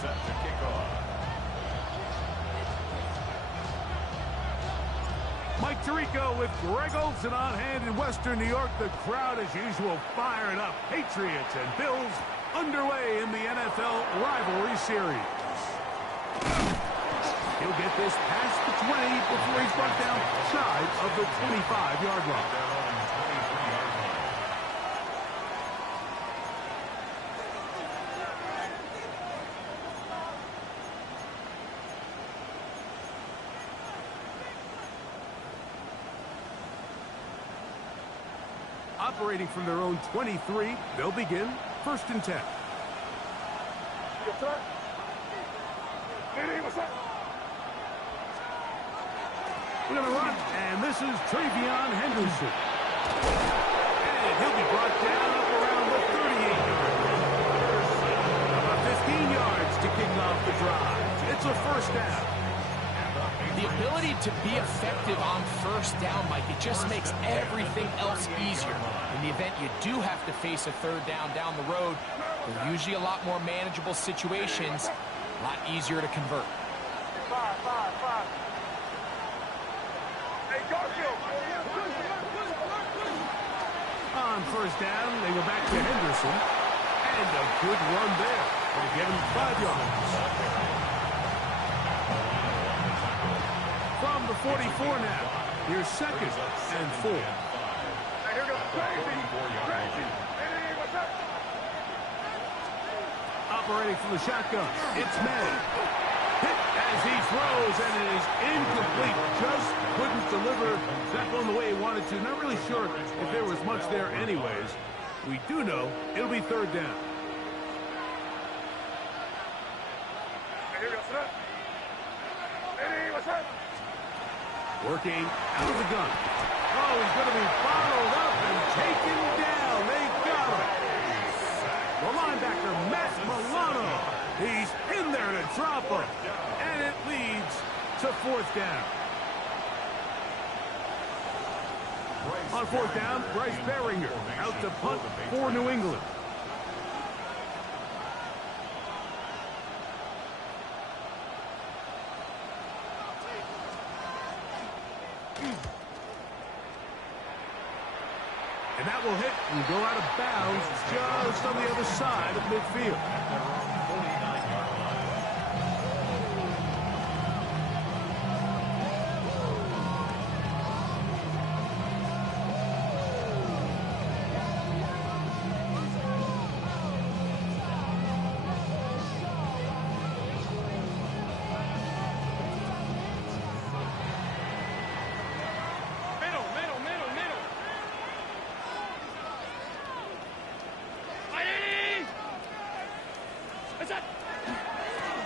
set to kick off. Mike Tirico with Greg Olsen on hand in Western New York. The crowd, as usual, firing up. Patriots and Bills underway in the NFL rivalry series. He'll get this past the 20 before he's brought down shy of the 25-yard line. Operating from their own 23, they'll begin 1st and 10. We're going to run, and this is Travion Henderson. And he'll be brought down up around the 38-yard line. About 15 yards to kick off the drive. It's a 1st down. The ability to be effective on 1st down, Mike, it just makes everything else easier. In the event you do have to face a 3rd down the road, they're usually a lot more manageable situations, a lot easier to convert. On 1st down, they go back to Henderson. And a good run there. They get him 5 yards. From the 44 now, here's 2nd and 4. Here goes Crazy. Operating from the shotgun, it's Manning. Hit as he throws, and it is incomplete. Just couldn't deliver that one the way he wanted to. Not really sure if there was much there anyways. We do know it'll be 3rd down. Working out of the gun. Oh, he's going to be followed up and taken down. They got him. The linebacker, Matt Milano. He's in there to drop him. And it leads to 4th down. On 4th down, Bryce Beringer out to punt for New England. And that will hit and go out of bounds just on the other side of midfield.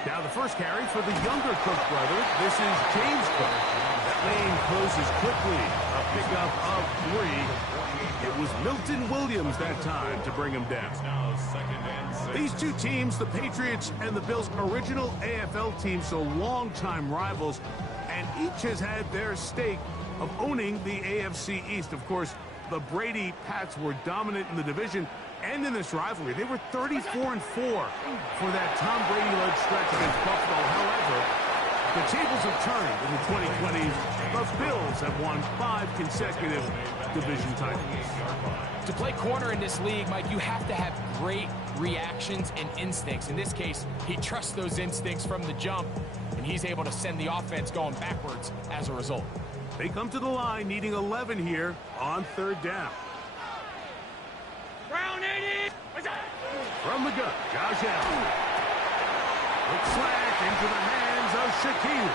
Now the first carry for the younger Cook brother. This is James Cook. That lane closes quickly. A pickup of 3. It was Milton Williams that time to bring him down. These two teams, the Patriots and the Bills, original AFL teams, so longtime rivals, and each has had their stake of owning the AFC East. Of course, the Brady Pats were dominant in the division and in this rivalry. They were 34-4 for that Tom Brady-led stretch against Buffalo. However, the tables have turned in the 2020s. The Bills have won 5 consecutive division titles. To play corner in this league, Mike, you have to have great reactions and instincts. In this case, he trusts those instincts from the jump, and he's able to send the offense going backwards as a result. They come to the line needing 11 here on 3rd down. From the gun, Josh Allen. Quick slash into the hands of Shaquille.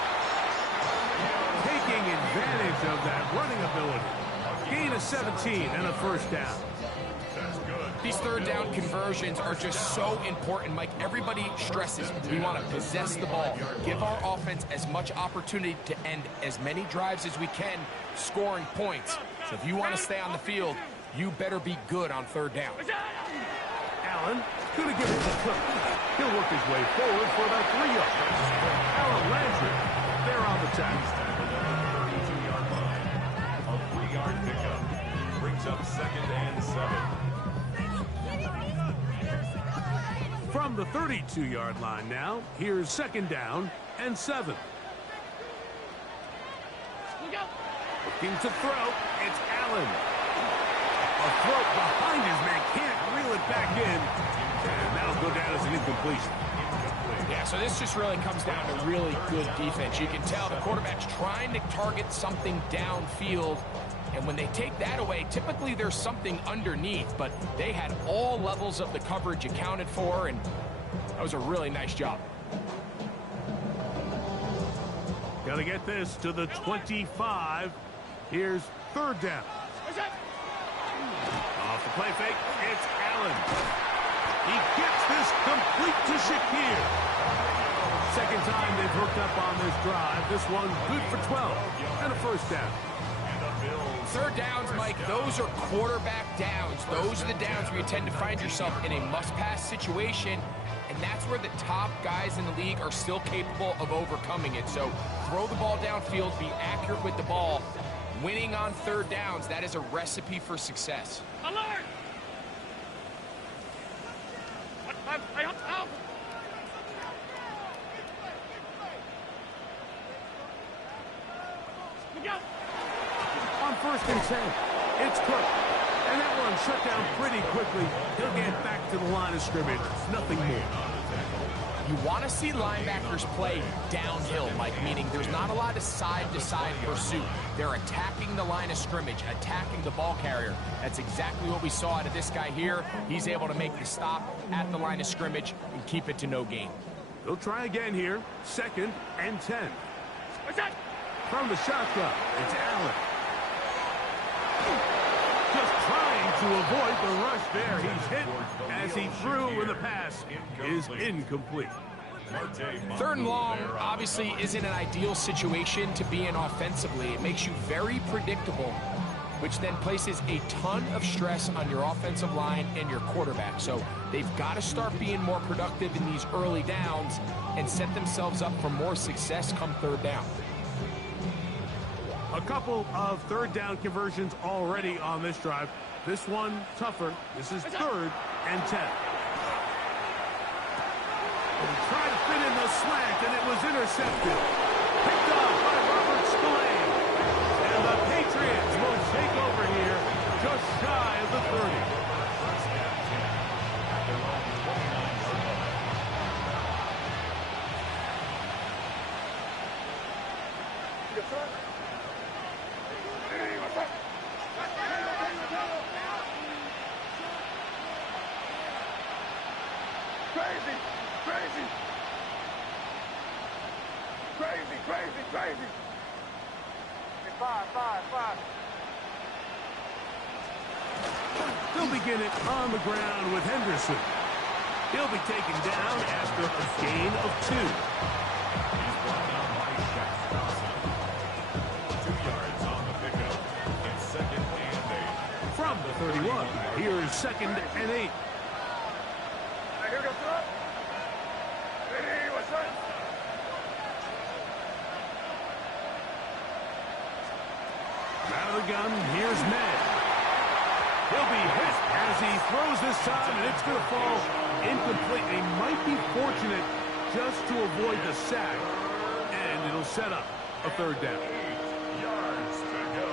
Taking advantage of that running ability. Gain of 17 and a 1st down. These 3rd down conversions are just so important, Mike. Everybody stresses we want to possess the ball, give our offense as much opportunity to end as many drives as we can, scoring points. So if you want to stay on the field, you better be good on 3rd down. Allen going to give it to Cook. He'll work his way forward for about 3 yards. Allen Landry, they're on the tack. 32-yard line. A 3-yard pickup. Brings up 2nd and 7. From From the 32-yard line now, here's 2nd down and 7. Looking to throw, it's Allen. A throw behind his man, can't reel it back in. And that'll go down as an incompletion. Yeah, so this just really comes down to really good defense. You can tell the quarterback's trying to target something downfield, and when they take that away, typically there's something underneath, but they had all levels of the coverage accounted for, and that was a really nice job. Got to get this to the 25. Here's 3rd down. Off the play fake, it's Allen. He gets this complete to Shakir. 2nd time they've hooked up on this drive. This one good for 12 and a 1st down. 3rd downs, Mike, those are quarterback downs. Those are the downs where you tend to find yourself in a must-pass situation, and that's where the top guys in the league are still capable of overcoming it. So throw the ball downfield, be accurate with the ball. Winning on 3rd downs, that is a recipe for success. Alert! On 1st and 10, it's Cook. And that one shut down pretty quickly. He'll get back to the line of scrimmage. Nothing more. You want to see linebackers play downhill, Mike, meaning there's not a lot of side-to-side pursuit. They're attacking the line of scrimmage, attacking the ball carrier. That's exactly what we saw out of this guy here. He's able to make the stop at the line of scrimmage and keep it to no gain. They'll try again here. 2nd and 10. What's that? From the shotgun, it's Allen. Just trying to avoid the rush there. He's hit as he threw, and the pass is incomplete. 3rd and long obviously isn't an ideal situation to be in offensively. It makes you very predictable, which then places a ton of stress on your offensive line and your quarterback. So they've got to start being more productive in these early downs and set themselves up for more success come 3rd down. A couple of 3rd down conversions already on this drive. This one tougher. This is 3rd and 10. He tried to fit in the slant, and it was intercepted. Picked off by Robert Spillane. And the Patriots will take over here just shy of the 30. Crazy. 5. They'll begin it on the ground with Henderson. He'll be taken down after a gain of 2. He's brought down by Shaq Dawson. 2 yards on the pickup. It's 2nd and 8. From the 31, here's 2nd and 8. Here goes up. Hey, what's that? Out of the gun, here's May. He'll be hit as he throws this time, and it's going to fall incomplete. They might be fortunate just to avoid the sack, and it'll set up a 3rd down. 8 yards to go.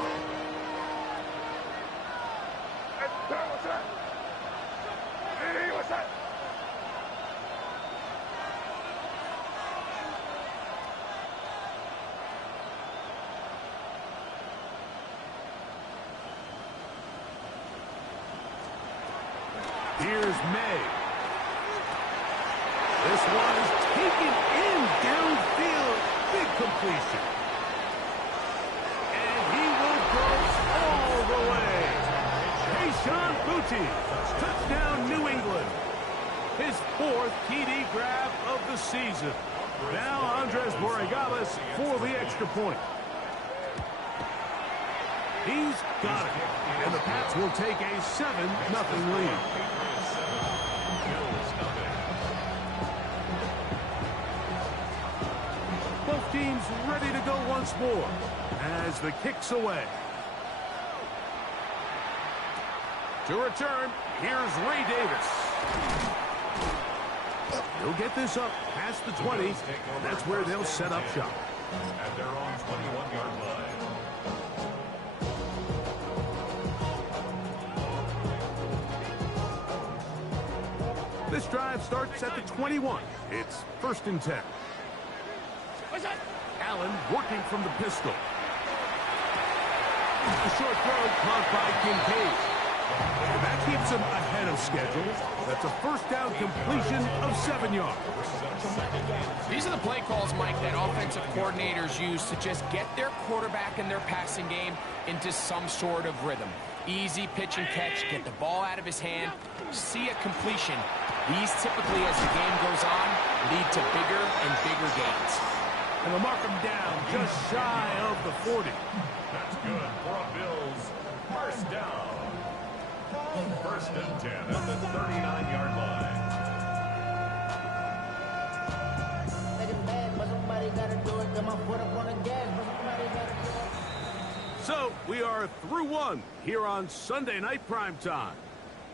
What's that? Hey, what's that? Here's May. This one is taken in downfield. Big completion. And he will go all the way. Kayshon Boutte. Touchdown, New England. His 4th TD grab of the season. Now Andres Borregales for the extra point. He's got it. And the Pats will take a 7-0 lead. Both teams ready to go once more as the kick's away. To return, here's Ray Davis. He'll get this up past the 20. That's where they'll set up shop. At their own 21-yard line. This drive starts at the 21. It's 1st and 10. Allen working from the pistol. A short throw caught by Kincaid. And that keeps him ahead of schedule. That's a first down completion of 7 yards. These are the play calls, Mike, that offensive coordinators use to just get their quarterback and their passing game into some sort of rhythm. Easy pitch and catch, get the ball out of his hand, see a completion. These typically, as the game goes on, lead to bigger and bigger gains. And they'll mark him down just shy of the 40. That's good for a Bills first down. 1st and 10 at the 39-yard line. So we are through one here on Sunday Night Primetime.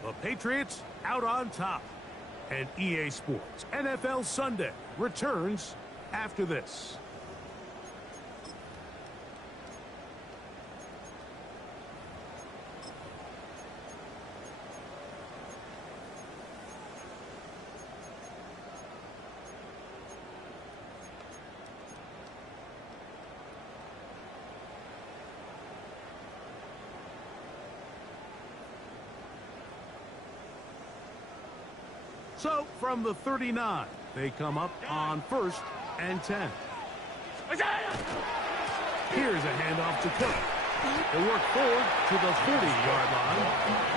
The Patriots out on top. And EA Sports NFL Sunday returns after this. So, from the 39, they come up on 1st and 10. Here's a handoff to Cook. He'll work forward to the 40-yard line.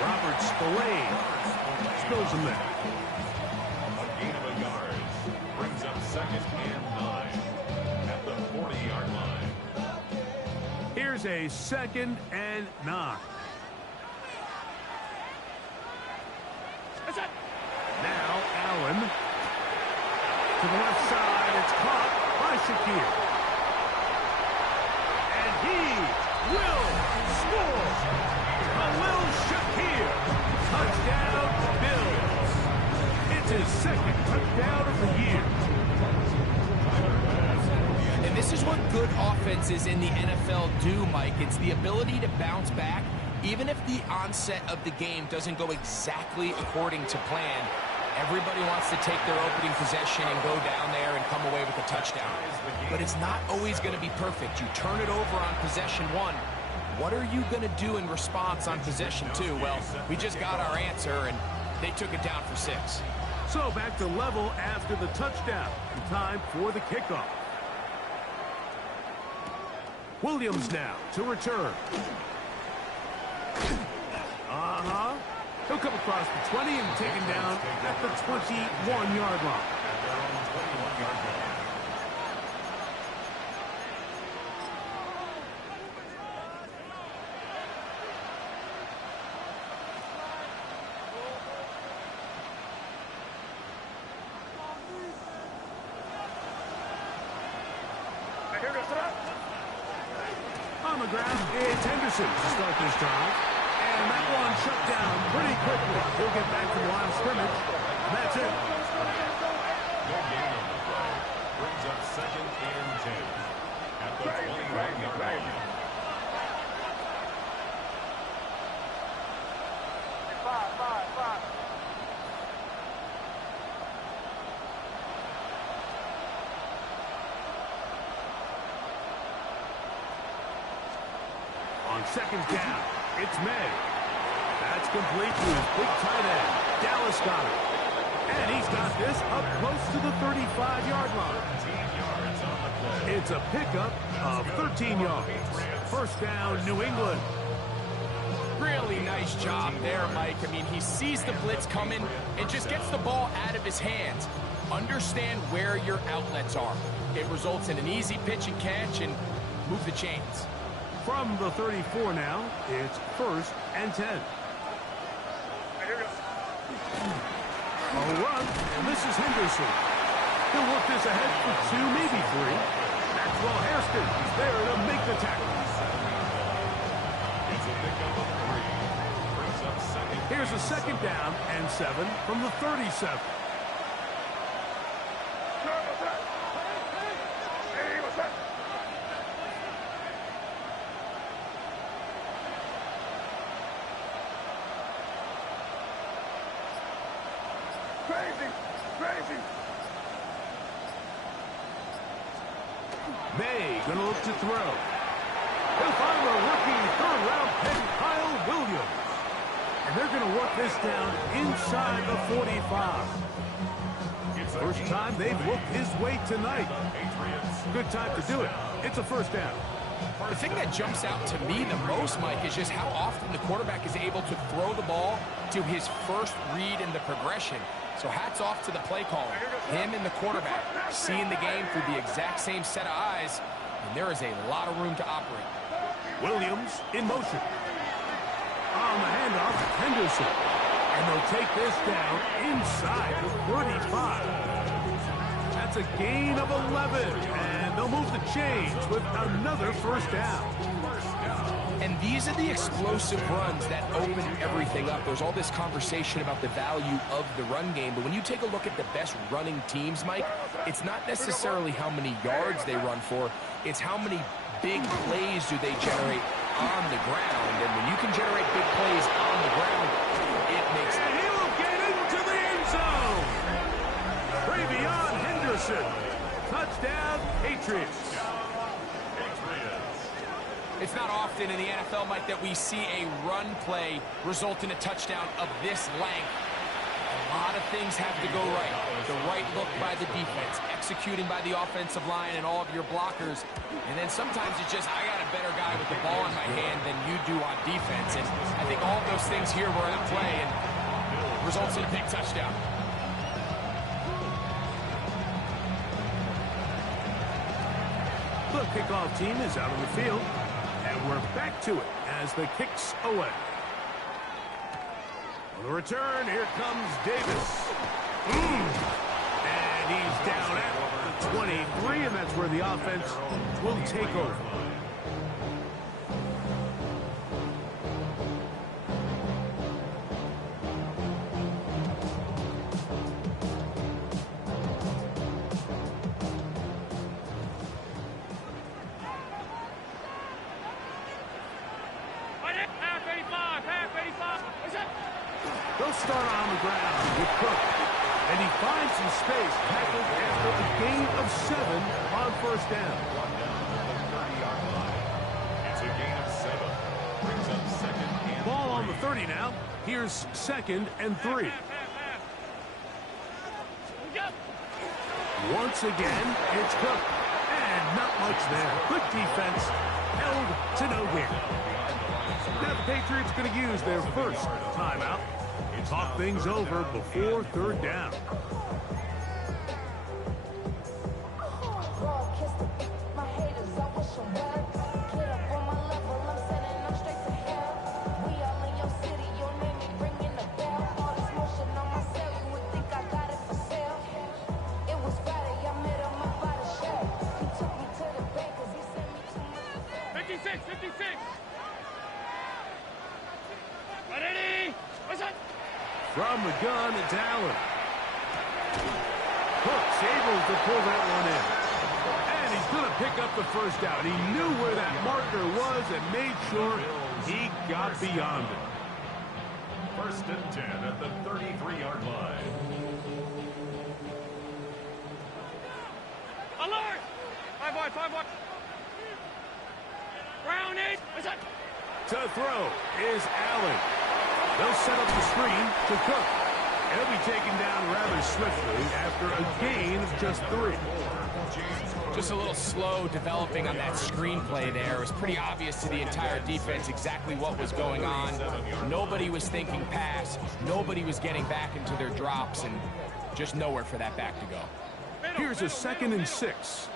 Robert Spillane spills him there. A gain of a yard brings up 2nd and 9 at the 40-yard line. Here's a 2nd and 9. Now Allen to the left side. It's caught by Shakir. And he will score. Khalil Shakir. Touchdown, Bills. It's his 2nd touchdown of the year. And this is what good offenses in the NFL do, Mike. It's the ability to bounce back, even if the onset of the game doesn't go exactly according to plan. Everybody wants to take their opening possession and go down there and come away with a touchdown. But it's not always going to be perfect. You turn it over on possession 1. What are you going to do in response on possession 2? Well, we just got our answer, and they took it down for 6. So back to level after the touchdown. Time for the kickoff. Williams now to return. He'll come across the 20 and taken down at the 21-yard line. At their own 21-yard line. On the ground, it's Henderson to start this drive. And that one shut down pretty quickly. He'll get back to the line of scrimmage. And that's it. No gain on the play. Brings up 2nd and 10 at the 21-yard line. On 2nd down, it's May. That's complete to his big tight end, Dallas Goedert. And he's got this up close to the 35-yard line. 13 yards on the play. It's a pickup of 13 yards. First down, New England. Really nice job there, Mike. I mean, he sees the blitz coming and just gets the ball out of his hands. Understand where your outlets are. It results in an easy pitch and catch and move the chains. From the 34 now, it's 1st and 10. A run, and this is Henderson. He'll work this ahead for 2, maybe 3. Maxwell Hairston is there to make the tackle. It's a pickup of 3. Brings up 2nd. Here's a 2nd down and 7 from the 37. crazy, crazy. May gonna look to throw. He'll find a rookie third-round pick, Kyle Williams. And they're gonna work this down inside the 45. First time they've looked his way tonight. Good time to do it. It's a first down. The thing that jumps out to me the most, Mike, is just how often the quarterback is able to throw the ball to his first read in the progression. So hats off to the play caller. Him and the quarterback seeing the game through the exact same set of eyes, and there is a lot of room to operate. Williams in motion. On the handoff, Henderson. And they'll take this down inside the 35. That's a gain of 11. And they'll move the chains with another first down. And these are the explosive runs that open everything up. There's all this conversation about the value of the run game, but when you take a look at the best running teams, Mike, it's not necessarily how many yards they run for, it's how many big plays do they generate on the ground. And when you can generate big plays on the ground, it makes... And he will get into the end zone. Travion Henderson. Touchdown, Patriots. It's not often in the NFL, Mike, that we see a run play result in a touchdown of this length. A lot of things have to go right. The right look by the defense, executing by the offensive line and all of your blockers. And then sometimes it's just, I got a better guy with the ball in my hand than you do on defense. And I think all of those things here were at play and results in a big touchdown. The kickoff team is out on the field. And we're back to it as the kick's away. On the return, here comes Davis. And he's down at the 23, and that's where the offense will take over. They'll start on the ground with Cook. And he finds some space, tackled after a gain of 7 on first down. It's a gain of 7. Brings up second and Ball on the 30 now. Here's 2nd and 3. Once again, it's Cook. And not much there. Good defense. Held to no gain. Now the Patriots going to use their first timeout. Talk things over before third down. From the gun, it's Allen. Cook's able to pull that one in. And he's going to pick up the first down. He knew where that marker was and made sure he got beyond it. 1st and 10 at the 33-yard line. Alert! 5 wide, 5 wide. Round 8. What's that? To throw is Allen. They'll set up the screen to Cook. He'll be taken down rather swiftly after a gain of just 3. Just a little slow developing on that screenplay there. It was pretty obvious to the entire defense exactly what was going on. Nobody was thinking pass. Nobody was getting back into their drops, and just nowhere for that back to go. Here's a 2nd and 6.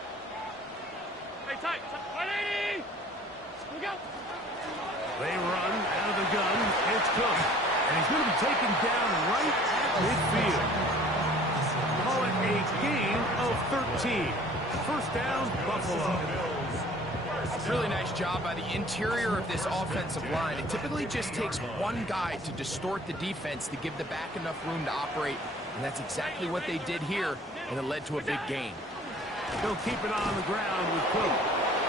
Hey, tight. 180. We go. They run out of the gun. It's Cook. And he's going to be taken down right at midfield. Call it a gain of 13. First down, Buffalo. Really nice job by the interior of this offensive line. It typically just takes one guy to distort the defense to give the back enough room to operate. And that's exactly what they did here, and it led to a big gain. They'll keep it on the ground with Cook.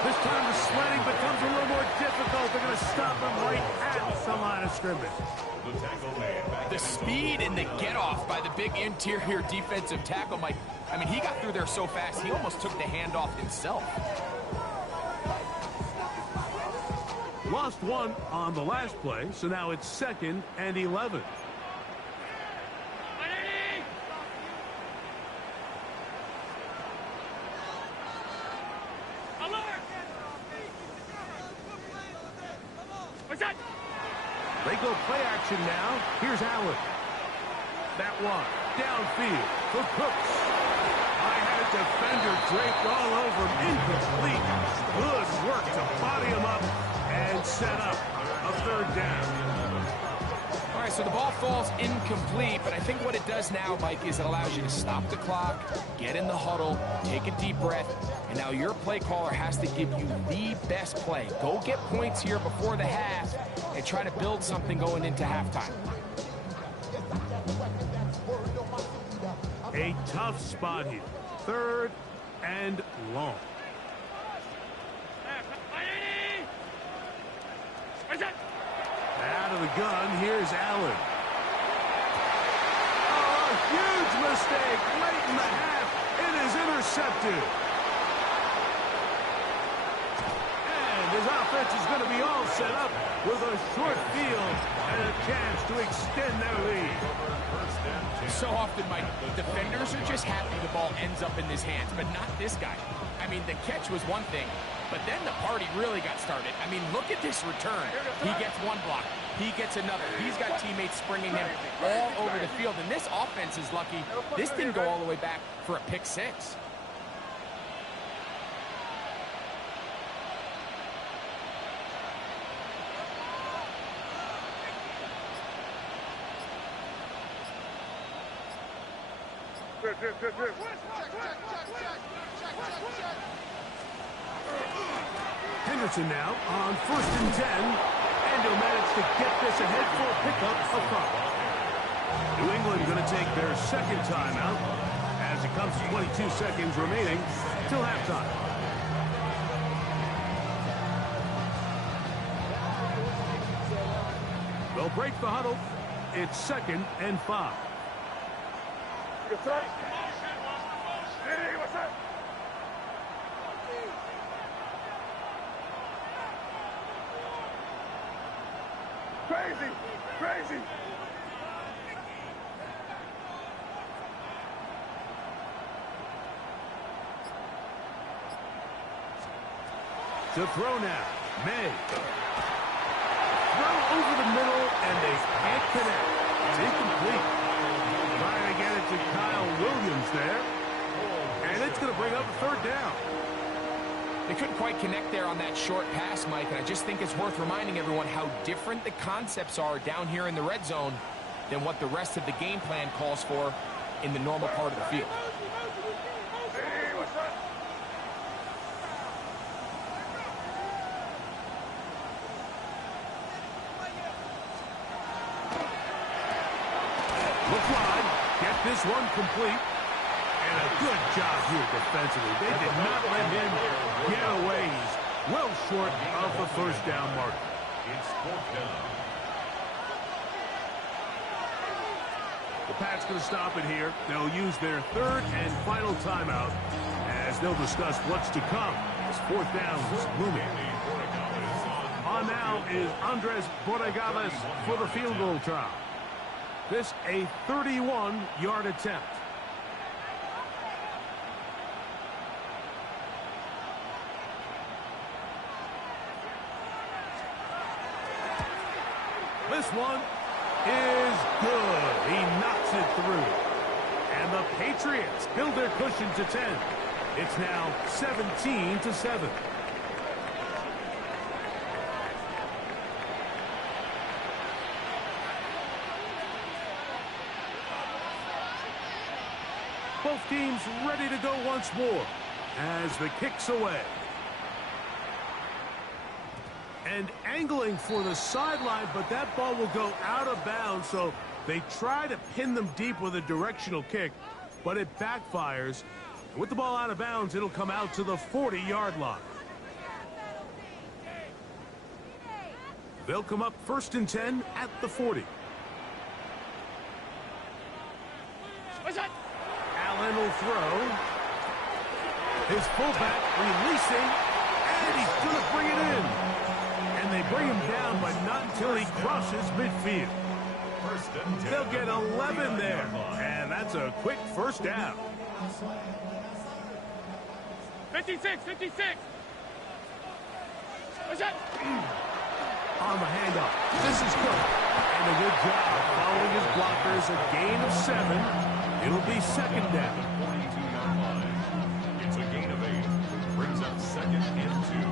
This time the sledding becomes a little more difficult. They're going to stop him right at the line of scrimmage. The tackle made. The speed and the get-off by the big interior defensive tackle, Mike. I mean, he got through there so fast, he almost took the handoff himself. Lost one on the last play, so now it's 2nd and 11. They go play action now. Here's Allen. That one downfield for Cooks. I had a defender draped all over him. Incomplete. Good work to body him up and set up a 3rd down. All right, so the ball falls incomplete, but I think what it does now, Mike, is it allows you to stop the clock, get in the huddle, take a deep breath, and now your play caller has to give you the best play. Go get points here before the half and try to build something going into halftime. A tough spot here. 3rd and long. Out of the gun, here's Allen. Oh, a huge mistake late in the half. It is intercepted. And his offense is going to be all set up with a short field and a chance to extend their lead. So often, Mike, defenders are just happy the ball ends up in his hands, but not this guy. I mean, the catch was one thing, but then the party really got started. I mean, look at this return. He gets one block. He gets another. He's got teammates springing him all over the field, and this offense is lucky. This didn't go all the way back for a pick 6. Henderson now on 1st and 10, and he'll manage to get this ahead for a pickup of 5. New England going to take their 2nd timeout as it comes to 22 seconds remaining till halftime. They'll break the huddle. It's 2nd and 5. Crazy! To throw now, May. Throw over the middle, and they can't connect. It's incomplete. Trying to get it to Kyle Williams there. And it's going to bring up a 3rd down. They couldn't quite connect there on that short pass, Mike, and I just think it's worth reminding everyone how different the concepts are down here in the red zone than what the rest of the game plan calls for in the normal part of the field. Look wide, get this one complete. And a good job here defensively. They did not let him get away. He's well short of the 1st down mark. It's 4th down. The Pats going to stop it here. They'll use their 3rd and final timeout as they'll discuss what's to come as 4th down is looming. On now is Andres Borregales for the field goal try. This a 31-yard attempt. This one is good. He knocks it through. And the Patriots build their cushion to 10. It's now 17-7. Both teams ready to go once more as the kick's away. And angling for the sideline, but that ball will go out of bounds, so they try to pin them deep with a directional kick, but it backfires. With the ball out of bounds, it'll come out to the 40-yard line. They'll come up 1st and 10 at the 40. What's that? Allen will throw. His fullback releasing, and he's going to bring it in. And they bring him down, but not until he crosses midfield. They'll get 11 there, and that's a quick first down. 56, 56. What's that? On the handoff, this is Cook. And a good job following his blockers, a gain of 7. It'll be 2nd down. 42-yard line. It's a gain of 8. Brings up 2nd and 2.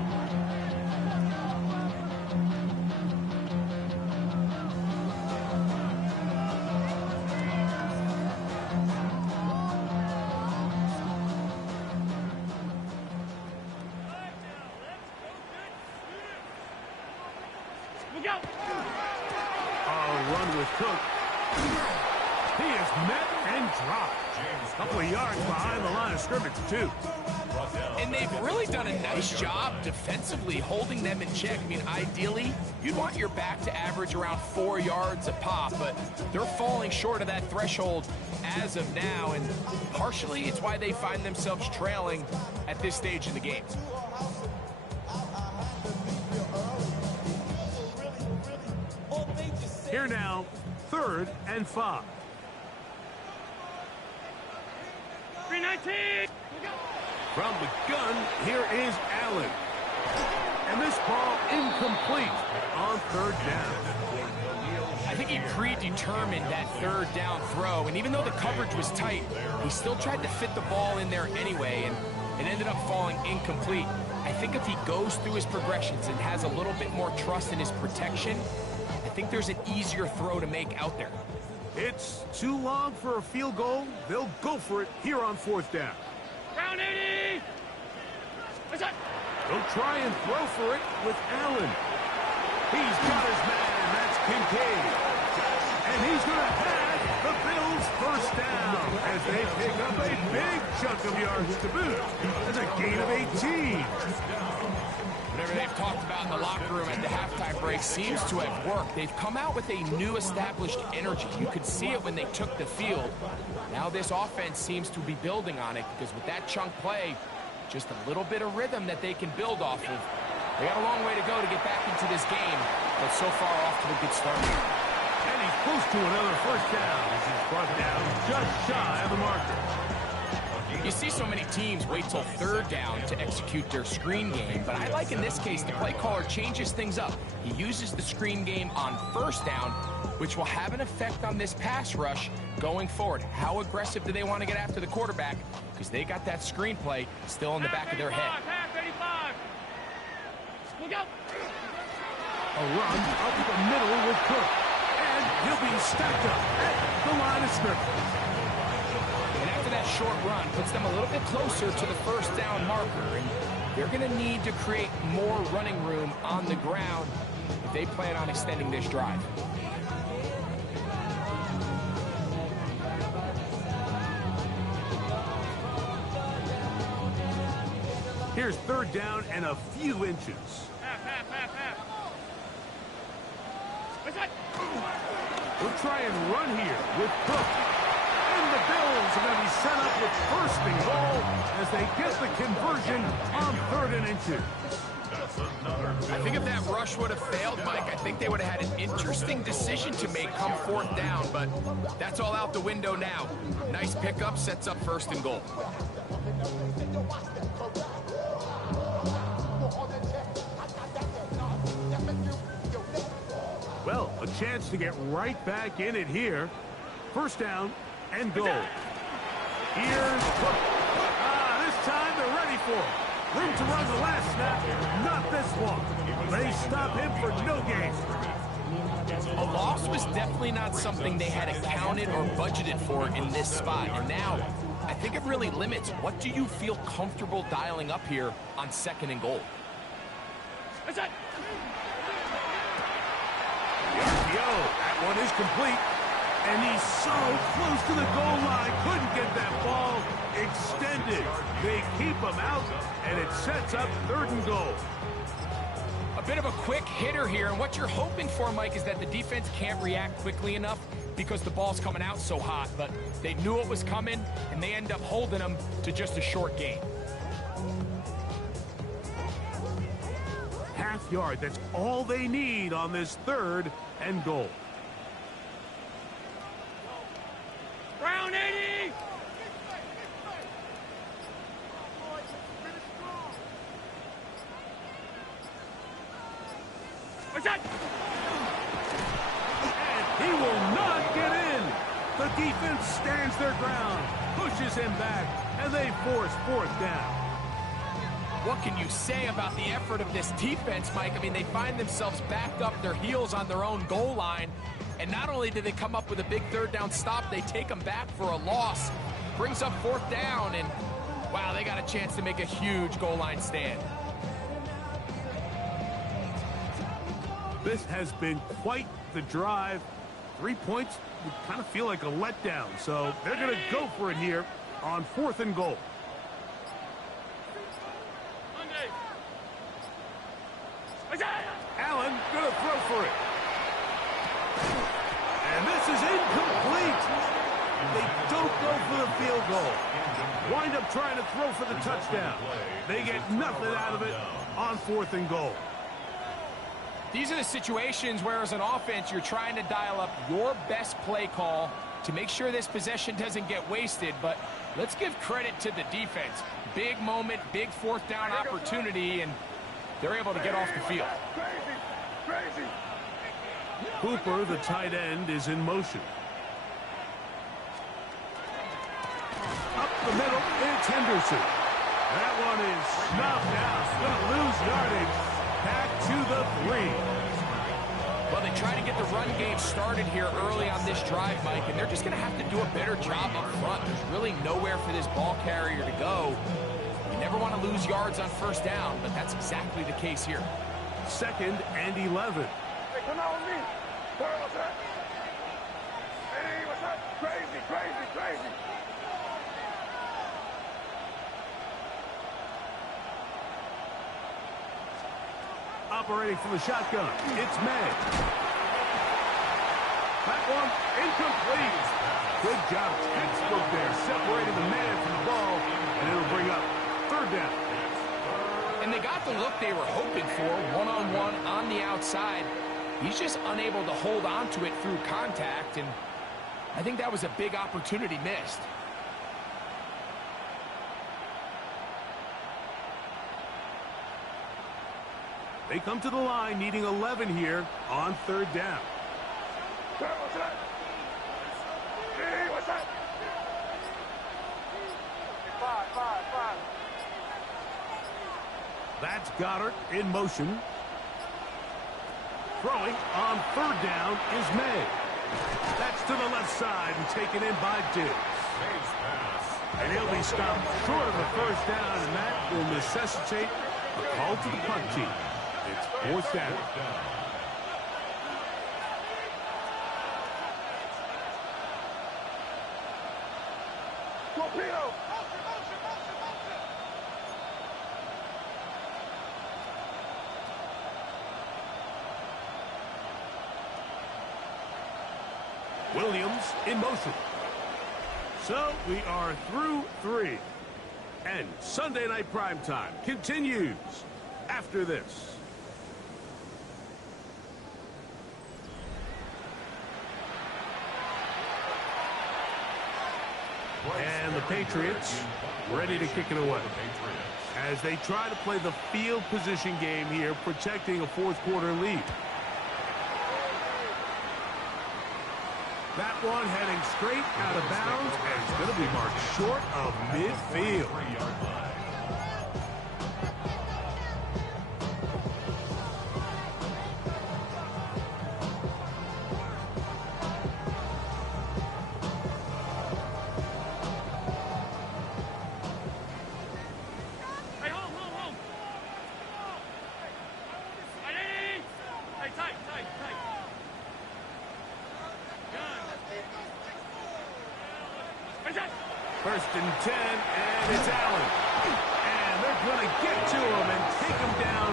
Look out! A run with Cook. He is met and dropped. A couple of yards behind the line of scrimmage, too. And they've really done a nice job defensively holding them in check. I mean, ideally, you'd want your back to average around 4 yards a pop, but they're falling short of that threshold as of now, and partially it's why they find themselves trailing at this stage in the game. Here now, 3rd and 5. 319! From the gun, here is Allen. And this ball incomplete on 3rd down. I think he predetermined that 3rd down throw, and even though the coverage was tight, he still tried to fit the ball in there anyway, and it ended up falling incomplete. I think if he goes through his progressions and has a little bit more trust in his protection, I think there's an easier throw to make out there. It's too long for a field goal. They'll go for it here on 4th down. Round 80! What's that? They'll try and throw for it with Allen. He's got his man, and that's Kincaid. And he's going to have the Bills 1st down as they pick up a big chunk of yards to boot. That's a gain of 18. Whatever they've talked about in the locker room at the halftime break seems to have worked. They've come out with a new established energy. You could see it when they took the field. Now this offense seems to be building on it because with that chunk play, just a little bit of rhythm that they can build off of. They got a long way to go to get back into this game, but so far off to a good start. And he's close to another 1st down as he's brought down just shy of the marker. You see so many teams wait till 3rd down to execute their screen game, but I like in this case the play caller changes things up. He uses the screen game on 1st down, which will have an effect on this pass rush going forward. How aggressive do they want to get after the quarterback? Because they got that screen play still in the back of their head. Half 85! Look out! A run up the middle with Cook. And he'll be stacked up at the line of scrimmage. And after that short run, puts them a little bit closer to the 1st down marker. And they're going to need to create more running room on the ground if they plan on extending this drive. Here's 3rd down and a few inches. Half. What's that? We'll try and run here with Cook. And the Bills are going to be set up with 1st and goal as they get the conversion on 3rd and inches. I think if that rush would have failed, Mike, I think they would have had an interesting decision to make come 4th down, but that's all out the window now. Nice pickup, sets up 1st and goal. Well, a chance to get right back in it here. 1st down and goal. Here's Cook. This time they're ready for it. Room to run the last snap, not this one. They stop him for no gain. A loss was definitely not something they had accounted or budgeted for in this spot. And now, I think it really limits what do you feel comfortable dialing up here on 2nd and goal. What's that? The RPO, that one is complete. And he's so close to the goal line, couldn't get that ball extended. They keep him out, and it sets up 3rd and goal. A bit of a quick hitter here, and what you're hoping for, Mike, is that the defense can't react quickly enough because the ball's coming out so hot, but they knew it was coming, and they end up holding them to just a short gain. Half yard, that's all they need on this 3rd and goal. Round 80! What's that? And he will not get in. The defense stands their ground, pushes him back, and they force 4th down. What can you say about the effort of this defense, Mike? I mean, they find themselves backed up their heels on their own goal line, and not only do they come up with a big 3rd down stop, they take them back for a loss. Brings up 4th down, and wow, they got a chance to make a huge goal line stand. This has been quite the drive. 3 points would kind of feel like a letdown, so they're going to go for it here on 4th and goal. Allen going to throw for it. And this is incomplete. They don't go for the field goal. Wind up trying to throw for the touchdown. They get nothing out of it on 4th and goal. These are the situations where, as an offense, you're trying to dial up your best play call to make sure this possession doesn't get wasted. But let's give credit to the defense. Big moment, big 4th down opportunity, and they're able to get off the field. Cooper, the tight end, is in motion. Up the middle, it's Henderson. That one is snuffed out. Going to lose yardage. Back to the 3. Well, they try to get the run game started here early on this drive, Mike, and they're just going to have to do a better job up front. There's really nowhere for this ball carrier to go. You never want to lose yards on 1st down, but that's exactly the case here. 2nd and 11. Hey, come on with me. What's that? Hey, what's that? Crazy, crazy, crazy. Operating from the shotgun, it's May. That one incomplete. Good job, textbook there, separating the man from the ball, and it'll bring up 3rd down. And they got the look they were hoping for, one-on-one on the outside. He's just unable to hold on to it through contact, and I think that was a big opportunity missed. They come to the line needing 11 here on 3rd down. What's that? Hey, what's that? 5. That's Goddard in motion. Throwing on 3rd down is May. That's to the left side and taken in by Diggs. And he'll be stopped short of a 1st down, and that will necessitate a call to the punt team. It's 4th down. Torpedo! Williams in motion. So we are through 3. And Sunday Night Primetime continues after this. And the Patriots ready to kick it away as they try to play the field position game here, protecting a 4th quarter lead. That one heading straight out of bounds, and it's going to be marked short of midfield. Hey, hold. Hey, tight. Good. 1st and 10, and it's Allen. And they're going to get to him and take him down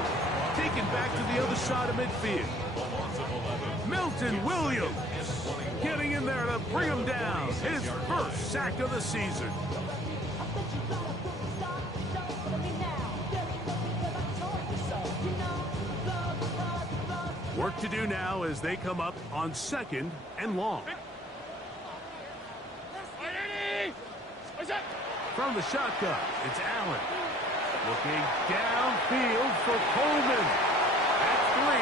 taken back to the other side of midfield. Milton Williams getting in there to bring him down. His first sack of the season. Work to do now as they come up on 2nd and long. From the shotgun, it's Allen. Looking downfield for Coleman. That's 3.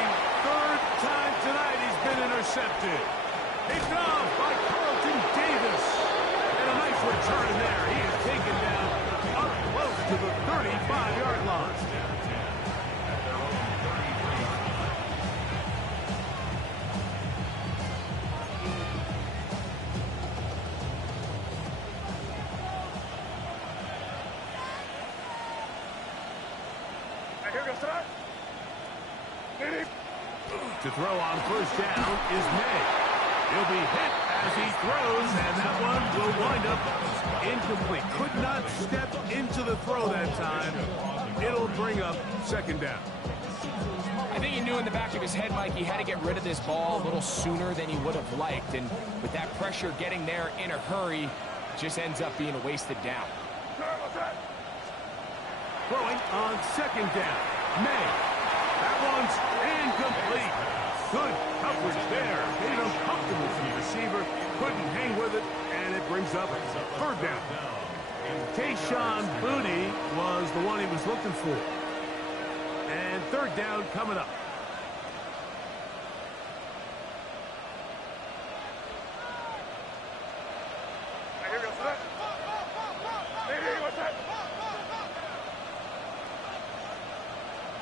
Third time tonight he's been intercepted. Picked off by Carlton Davis. And a nice return there. He is taken down up close to the 35-yard line. To throw on first down is May. He'll be hit as he throws, and that one will wind up incomplete. Could not step into the throw that time. It'll bring up 2nd down. I think he knew in the back of his head, Mike, he had to get rid of this ball a little sooner than he would have liked. And with that pressure getting there in a hurry, it just ends up being a wasted down. Throwing on 2nd down. May. That one's incomplete. Good coverage there. Made him comfortable for the receiver. Couldn't hang with it, and it brings up 3rd down. Tayshawn Boutte was the one he was looking for. And 3rd down coming up.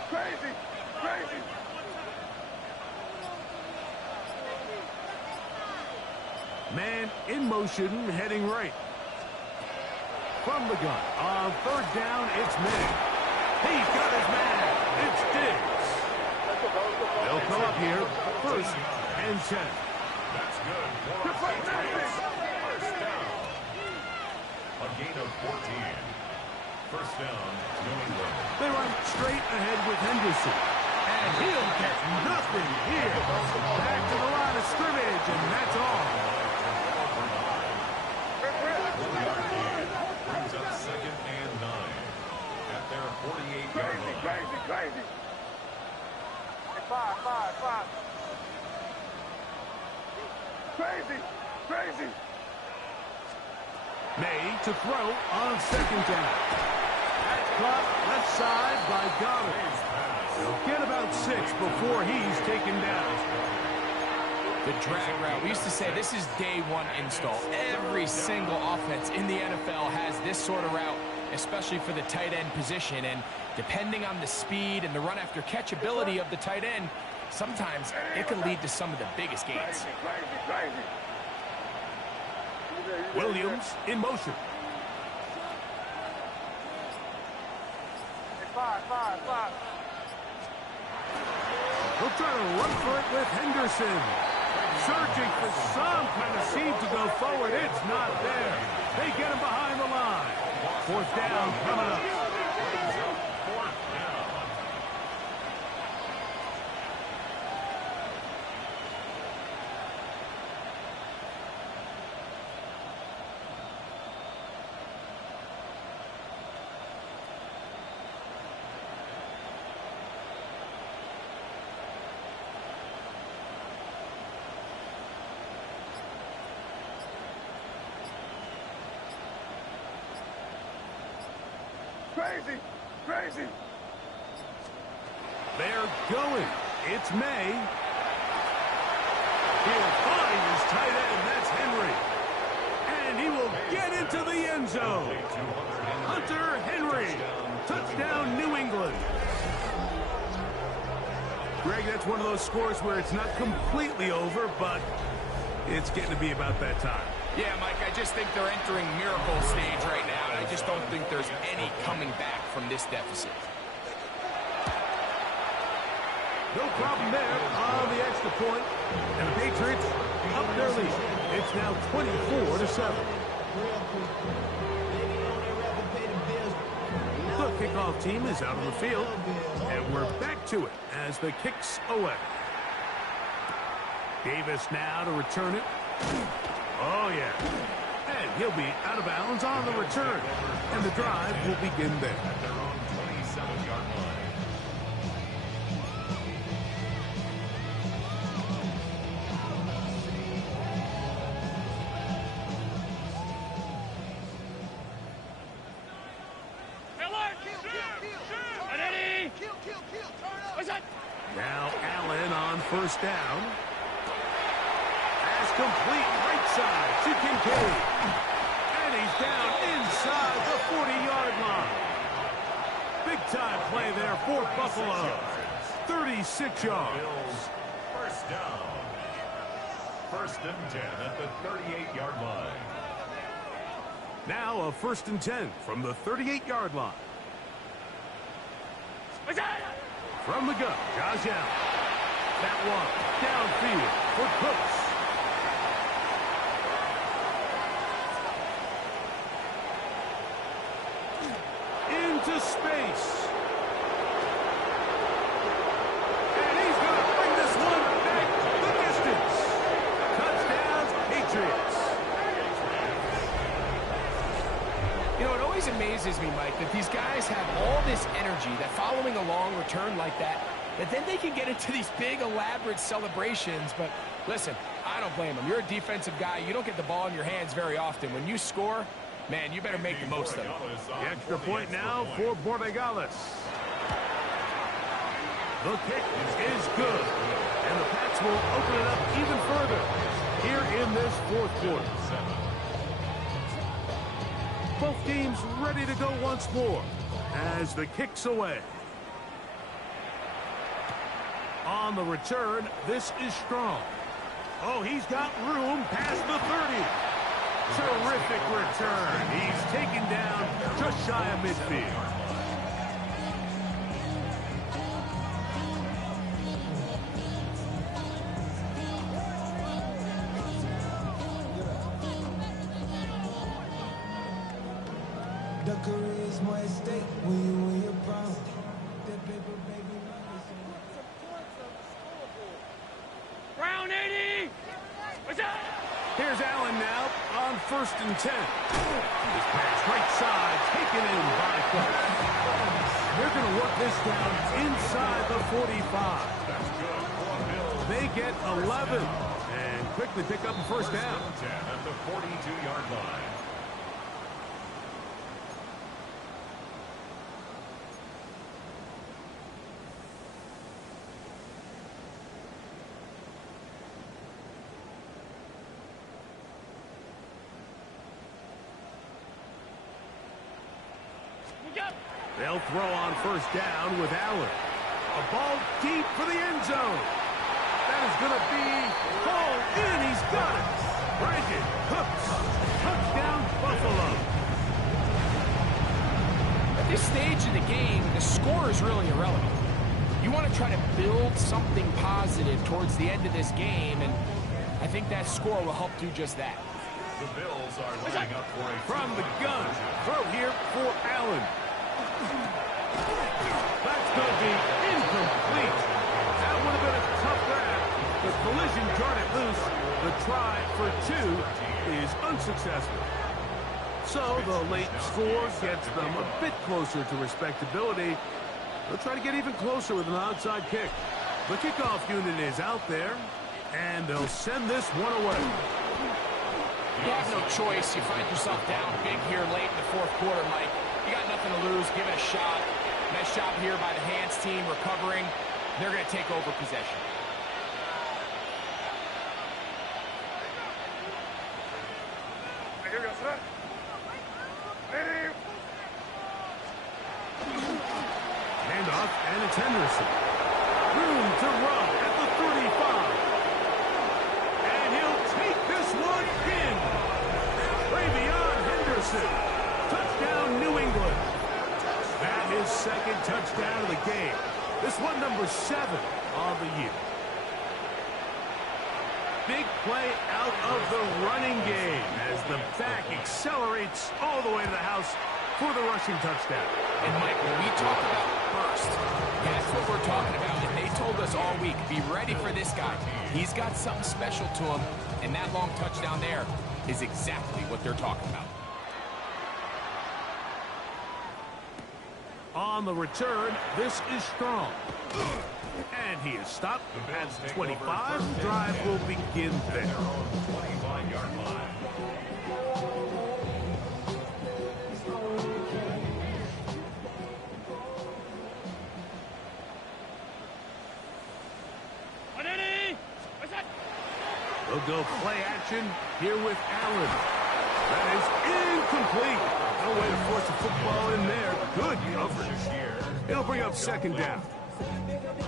Crazy! Crazy! Man in motion, heading right. From the gun, on 3rd down, it's May. He's got his man. It's Diggs. They'll come up here, 1st and 10. That's good. First down. A gain of 14. First down, New England. They run straight ahead with Henderson. And he'll get nothing here. Back to the line of scrimmage, and that's all. Brings up 2nd and 9 at their 48-yard line. Crazy! Crazy! 5. Crazy! Crazy! May to throw on 2nd down. That's caught left side by Goddard. He'll get about 6 before he's taken down. The drag route. We used to say this is day 1 install. Every single offense in the NFL has this sort of route, especially for the tight end position. And depending on the speed and the run after catch ability of the tight end, sometimes it can lead to some of the biggest gains. Crazy! Williams in motion. 5. He'll try to run for it with Henderson. Searching for some kind of seam to go forward. It's not there. They get him behind the line. 4th down coming up. Crazy! They're going. It's May. He'll find his tight end. That's Henry. And he will get into the end zone. Hunter Henry. Touchdown, New England. Greg, that's one of those scores where it's not completely over, but it's getting to be about that time. Yeah, Mike, I just think they're entering miracle stage right now, and I just don't think there's any coming back from this deficit. No problem there on the extra point, and the Patriots up their lead. It's now 24-7. The kickoff team is out on the field, and we're back to it as the kick's away. Davis now to return it. Oh, yeah. And he'll be out of bounds on the return. And the drive will begin there. At their own 27-yard line. Now Allen on first down. Pass complete right side to Kincaid. And he's down inside the 40-yard line. Big time play there for Buffalo. 36 yards. Bills first down. First and 10 at the 38-yard line. Now a 1st and 10 from the 38-yard line. From the gun, Josh Allen. That one downfield for Cooks. Into space. And he's going to bring this one back the distance. Touchdown, Patriots. You know, it always amazes me, Mike, that these guys have all this energy, that following a long return like that then they can get into these big, elaborate celebrations. But listen, I don't blame them. You're a defensive guy. You don't get the ball in your hands very often. When you score, man, you better make the most of it. The extra point now for Borregales. The kick is good. And the Pats will open it up even further here in this fourth quarter. Both teams ready to go once more as the kick's away. On the return, this is Strong. Oh, he's got room past the 30. Terrific return. He's taken down just shy of midfield. The career is more at stake when you're proud. That paper, baby, Brown 80! What's that? Here's Allen now on 1st and 10. His pass right side taken in by Cook. They're going to work this down inside the 45. They get 11 and quickly pick up a first down. 10 at the 42-yard line. They'll throw on first down with Allen. A ball deep for the end zone. That is going to be hauled in. He's got it. Brandon Cooks. Touchdown, Buffalo. At this stage of the game, the score is really irrelevant. You want to try to build something positive towards the end of this game, and I think that score will help do just that. The Bills are lining up for a From the gun. Throw here for Allen. That's going to be incomplete. That would have been a tough grab. The collision jarred it loose. The try for 2 is unsuccessful. So the late score gets them a bit closer to respectability. They'll try to get even closer with an onside kick. The kickoff unit is out there, and they'll send this one away. You have no choice. You find yourself down big here late in the fourth quarter, Mike. You got nothing to lose. Give it a shot. Nice job here by the hands team recovering. They're going to take over possession. Handoff, and it's Henderson. Room to run at the 35. And he'll take this one in. Travion Henderson. Touchdown, New England. That is second touchdown of the game. This one number 7 on the year. Big play out of the running game as the back accelerates all the way to the house for the rushing touchdown. And Mike, when we talk about burst, that's what we're talking about. And they told us all week, be ready for this guy. He's got something special to him, and that long touchdown there is exactly what they're talking about. On the return, this is Strong. And he is stopped at 25. The drive will begin there. 25-yard line. They'll go play action here with Allen. That is incomplete. No way to force a football in there. Good coverage. It'll bring up second down.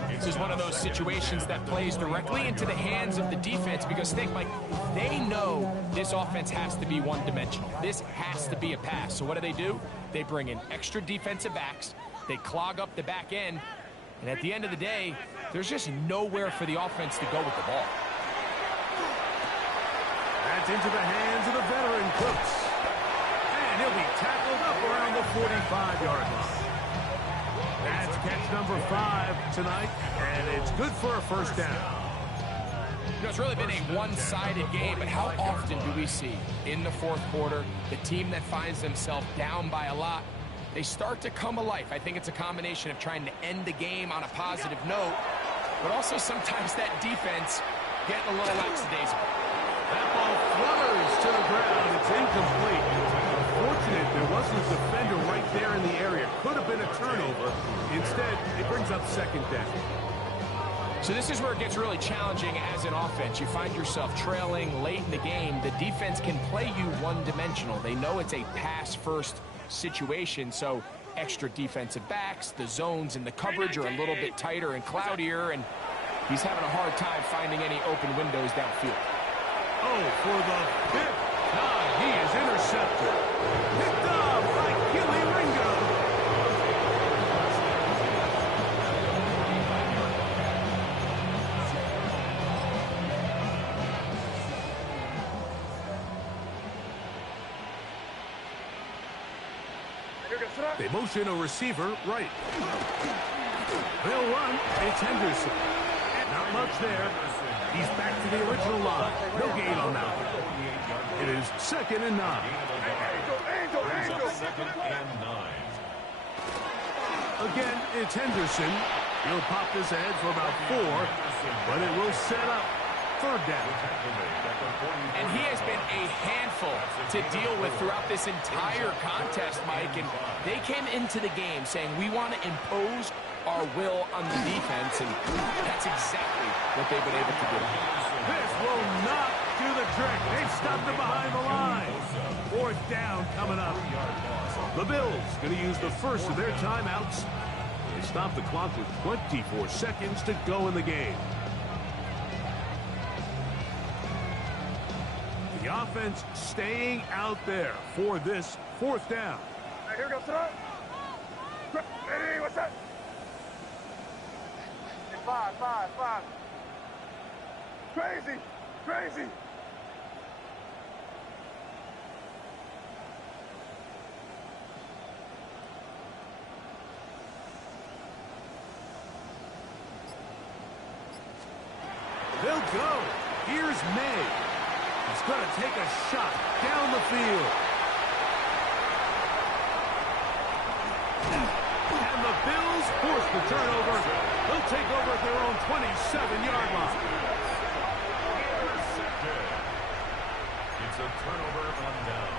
This is one of those situations that plays directly into the hands of the defense because think, Mike, they know this offense has to be one-dimensional. This has to be a pass. So what do? They bring in extra defensive backs. They clog up the back end. And at the end of the day, there's just nowhere for the offense to go with the ball. That's into the hands of the veteran Cooks. And he'll be tackled up around the 45-yard line. That's catch number 5 tonight, and it's good for a first down. You know, it's really been a one-sided game, but how often do we see in the fourth quarter the team that finds themselves down by a lot, they start to come alive? I think it's a combination of trying to end the game on a positive note, but also sometimes that defense getting a little lackadaisical. That ball flutters to the ground. It's incomplete. Unfortunate there wasn't a defender right there in the area. Could have been a turnover. Instead, it brings up second down. So this is where it gets really challenging as an offense. You find yourself trailing late in the game. The defense can play you one-dimensional. They know it's a pass-first situation, so extra defensive backs, the zones and the coverage are a little bit tighter and cloudier, and he's having a hard time finding any open windows downfield. Oh, for the 5th time, he is intercepted. Picked up by Kelee Ringo. They motion a receiver right. They'll run. It's Henderson. Not much there. He's back to the original line. No gain on that one. It is 2nd and 9. Second and 9. Again, it's Henderson. He'll pop this ahead for about 4, but it will set up 3rd down. And he has been a handful to deal with throughout this entire contest, Mike. And they came into the game saying, we want to impose our will on the defense, and that's exactly what they've been able to do. This will not do the trick. They've stopped it behind the line. 4th down coming up. The Bills going to use the first of their timeouts. They stop the clock with 24 seconds to go in the game. The offense staying out there for this 4th down. Hey, here goes throw. Hey, what's that? 5. Crazy. They'll go. Here's May. He's going to take a shot down the field. And the Bills force the turnover. They'll take over at their own 27-yard line. It's a turnover on down.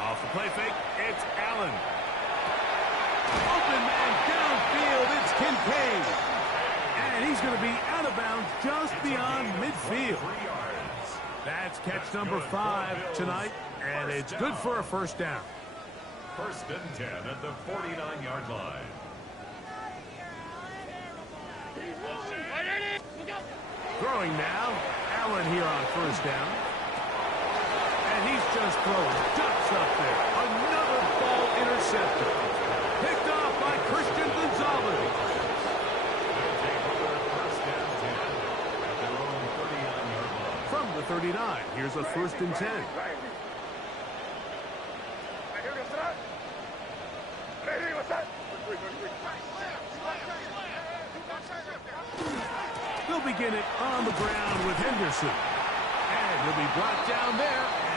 Off the play fake, it's Allen. Open man downfield, it's Kincaid. And he's going to be out of bounds just beyond midfield. That's catch number 5 tonight, and it's good for a first down. 1st and 10 at the 49-yard line. Throwing now, Allen here on first down. And he's just throwing ducks up there. Another ball intercepted. Picked off by Christian Gonzalez. They'll take over first down 10 at their own 39-yard line. From the 39, here's a 1st and 10. Ready, what's that? They'll begin it on the ground with Henderson. And he'll be brought down there